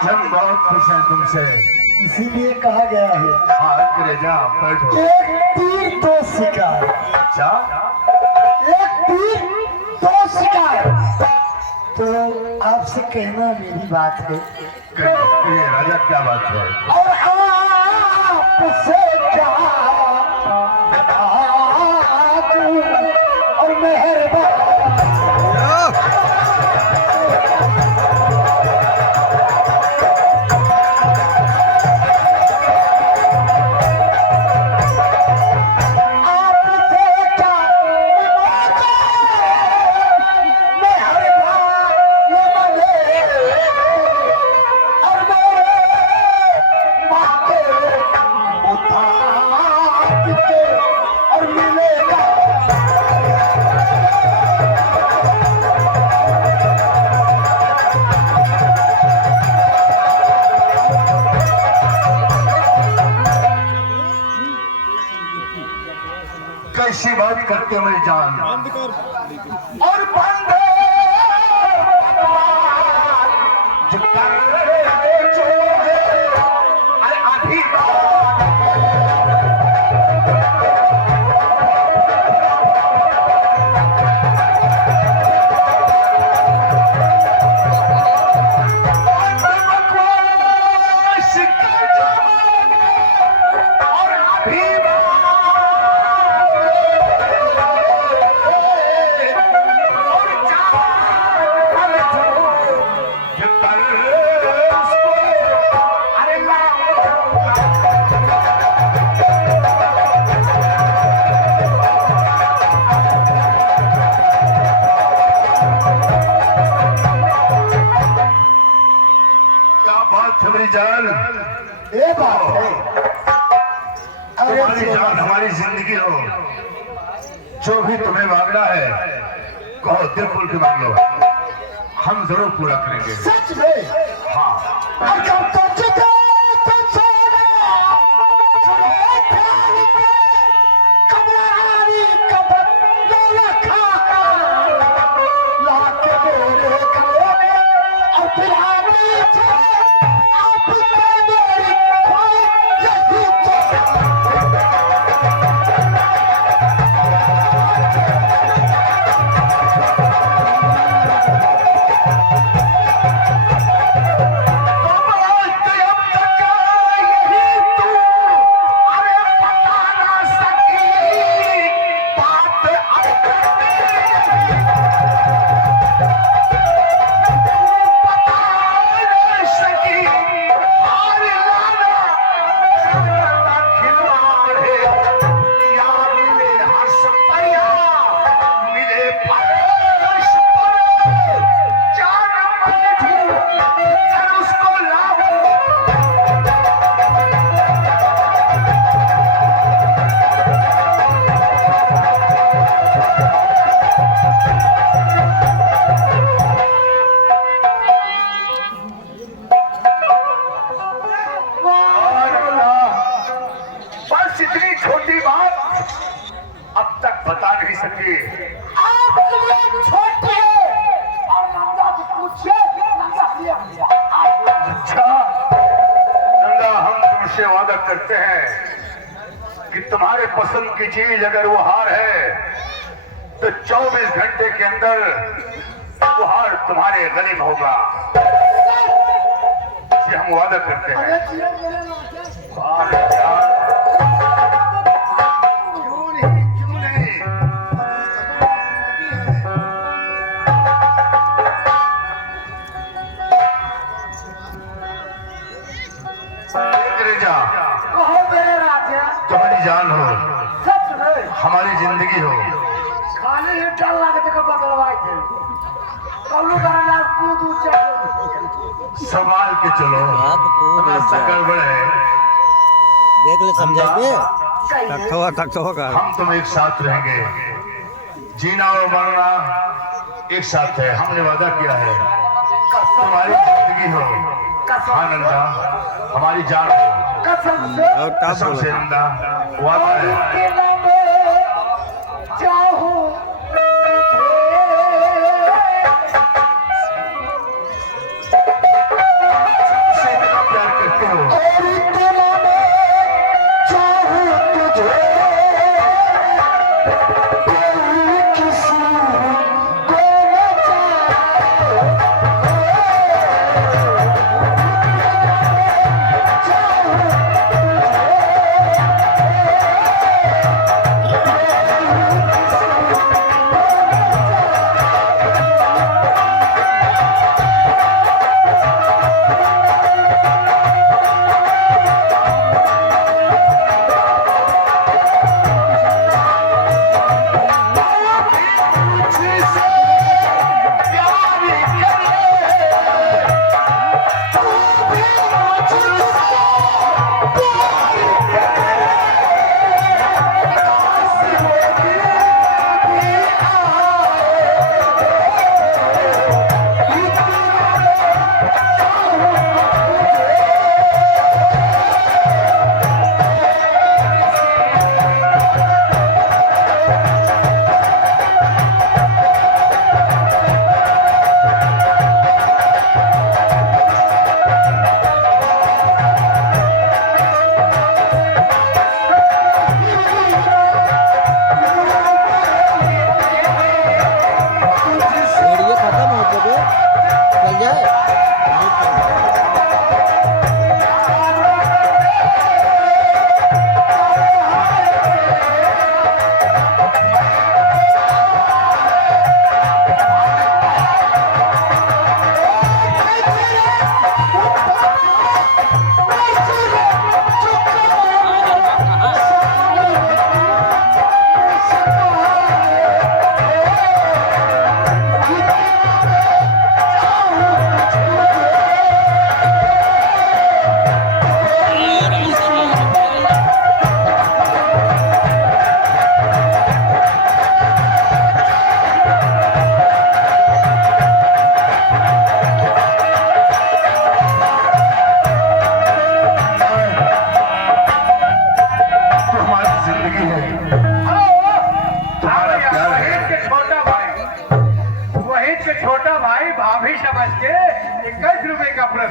आज हम बहुत खुश हैं तुमसे, इसीलिए कहा गया है हाँ अंग्रेजा बैठो। एक तीर दो शिकार। अच्छा, एक तीर दो शिकार। तो आपसे कहना मेरी बात है कहिए राजा क्या बात है। और आपसे क्या और मेहरबान कैसी बात करते हो मेरी जान। और बंदे जो कर जो अभी मेरी जान, ये बात है। तुम्हारी जान हमारी जिंदगी हो। जो भी तुम्हें मांगना है कहो, दिल खोल के मांग लो, हम जरूर पूरा करेंगे। सच में? हाँ। अगर तो जिते तो सोना सुने प्यारी के कमरानी कबर ले रखा लाके मेरे गले में और फिर आगे थे आपको मेरी कोई यही इतनी छोटी बात अब तक बता नहीं सकी। आप लोग छोटे और नंदा से पूछिए नंदा लिया अच्छा नंदा, हम तुमसे वादा करते हैं कि तुम्हारे पसंद की चीज अगर वो हार है तो 24 घंटे के अंदर वो हार तुम्हारे गले में होगा। ये हम वादा करते हैं। क्यों नहीं? जा कहो मेरे राजा, तुम्हारी जान हो, सच में हमारी जिंदगी हो। खाली ही डर लगते का बदलवाई थे कौलू करना कूद ऊंचा संभाल के चलो, रास्ता गड़बड़ है। देख ले समझाइए। हम तुम एक साथ रहेंगे, जीना और मरना एक साथ है, हमने वादा किया है। तुम्हारी जिंदगी हो, हाँ नंदा, हमारी जान हो, कसम से नंदा, वादा है।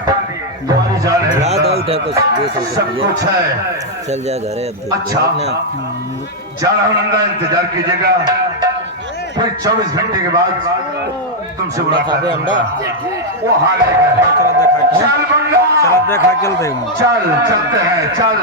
तुम्हारी जान है ला दो नंदा, उठा कुछ 200 सब रुपये कुछ है। चल जा घरे अब देख अच्छा। ना जाना नंदा, इंतजार कीजिएगा, फिर 24 घंटे के बाद तुमसे मुलाकात खाबे अंडा? करूंगा। वो हारेगा। चल बंगा, देखा चलते हैं चल चलते हैं, चल।